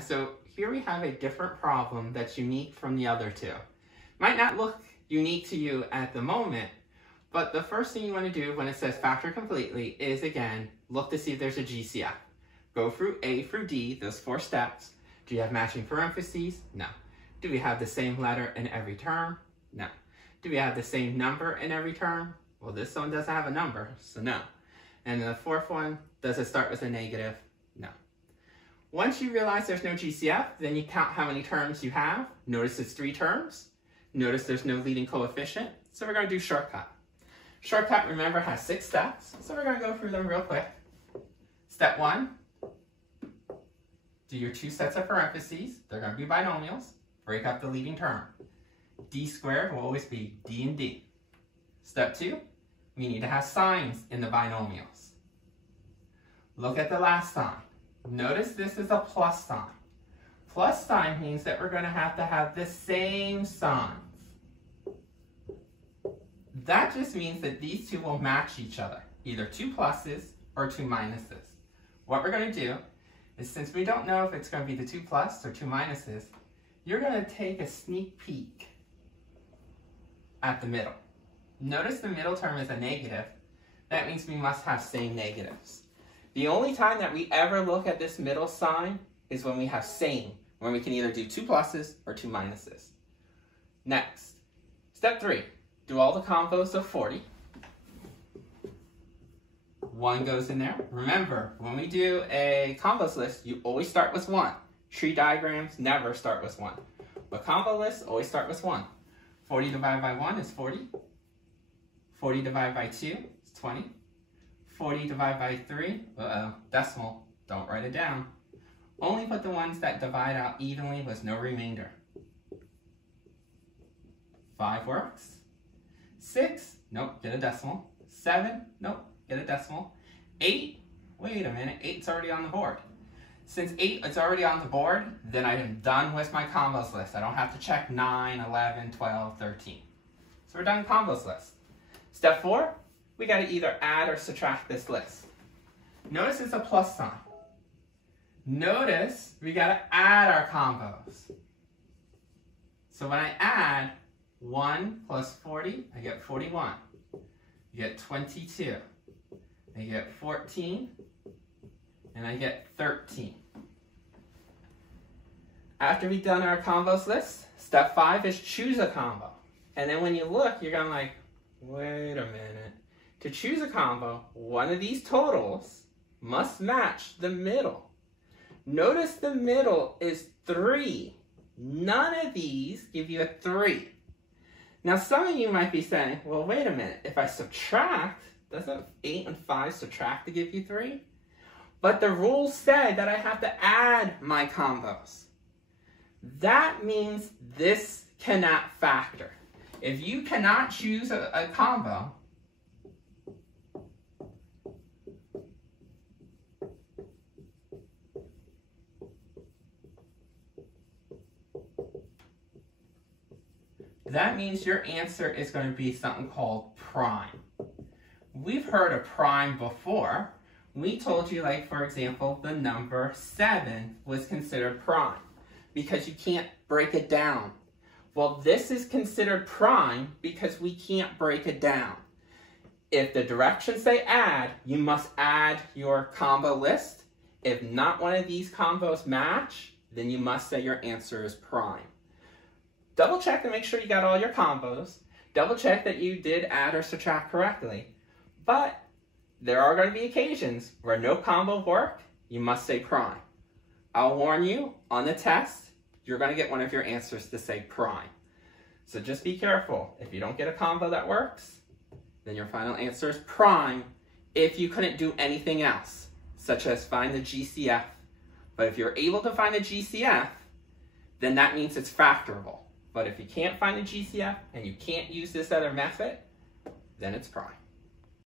So here we have a different problem that's unique from the other two. Might not look unique to you at the moment, but the first thing you want to do when it says factor completely is, again, look to see if there's a GCF. Go through A through D, those 4 steps. Do you have matching parentheses? No. Do we have the same letter in every term? No. Do we have the same number in every term? Well, this one doesn't have a number, so no. And the fourth one, does it start with a negative? No. Once you realize there's no GCF, then you count how many terms you have. Notice it's 3 terms. Notice there's no leading coefficient. So we're going to do shortcut. Shortcut, remember, has 6 steps. So we're going to go through them real quick. Step 1, do your 2 sets of parentheses. They're going to be binomials. Break up the leading term. D squared will always be D and D. Step 2, we need to have signs in the binomials. Look at the last sign. Notice this is a plus sign. Plus sign means that we're going to have the same signs. That just means that these two will match each other, either 2 pluses or 2 minuses. What we're going to do is, since we don't know if it's going to be the 2 plus or 2 minuses, you're going to take a sneak peek at the middle. Notice the middle term is a negative. That means we must have same negatives. The only time that we ever look at this middle sign is when we have same, when we can either do 2 pluses or 2 minuses. Next, step 3, do all the combos of 40. 1 goes in there. Remember, when we do a combos list, you always start with 1. Tree diagrams never start with 1. But combo lists always start with 1. 40 divided by 1 is 40. 40 divided by 2 is 20. 40 divided by 3, decimal, don't write it down. Only put the ones that divide out evenly with no remainder. 5 works. 6, nope, get a decimal. 7, nope, get a decimal. 8, wait a minute, 8's already on the board. Since 8 is already on the board, then I am done with my combos list. I don't have to check 9, 11, 12, 13. So we're done combos list. Step 4, we got to either add or subtract this list. Notice it's a plus sign. Notice we got to add our combos. So when I add 1 plus 40, I get 41. You get 22. I get 14. And I get 13. After we've done our combos list, step 5 is choose a combo. And then when you look, you're going like, wait a minute. To choose a combo, one of these totals must match the middle. Notice the middle is 3. None of these give you a 3. Now some of you might be saying, well, wait a minute. If I subtract, doesn't 8 and 5 subtract to give you 3? But the rules said that I have to add my combos. That means this cannot factor. If you cannot choose a combo, that means your answer is going to be something called prime. We've heard of prime before. We told you, like, for example, the number 7 was considered prime because you can't break it down. Well, this is considered prime because we can't break it down. If the directions say add, you must add your combo list. If not one of these combos match, then you must say your answer is prime. Double check to make sure you got all your combos. Double check that you did add or subtract correctly. But there are going to be occasions where no combo work, you must say prime. I'll warn you, on the test, you're going to get one of your answers to say prime. So just be careful. If you don't get a combo that works, then your final answer is prime if you couldn't do anything else, such as find the GCF. But if you're able to find the GCF, then that means it's factorable. But if you can't find the GCF and you can't use this other method, then it's prime.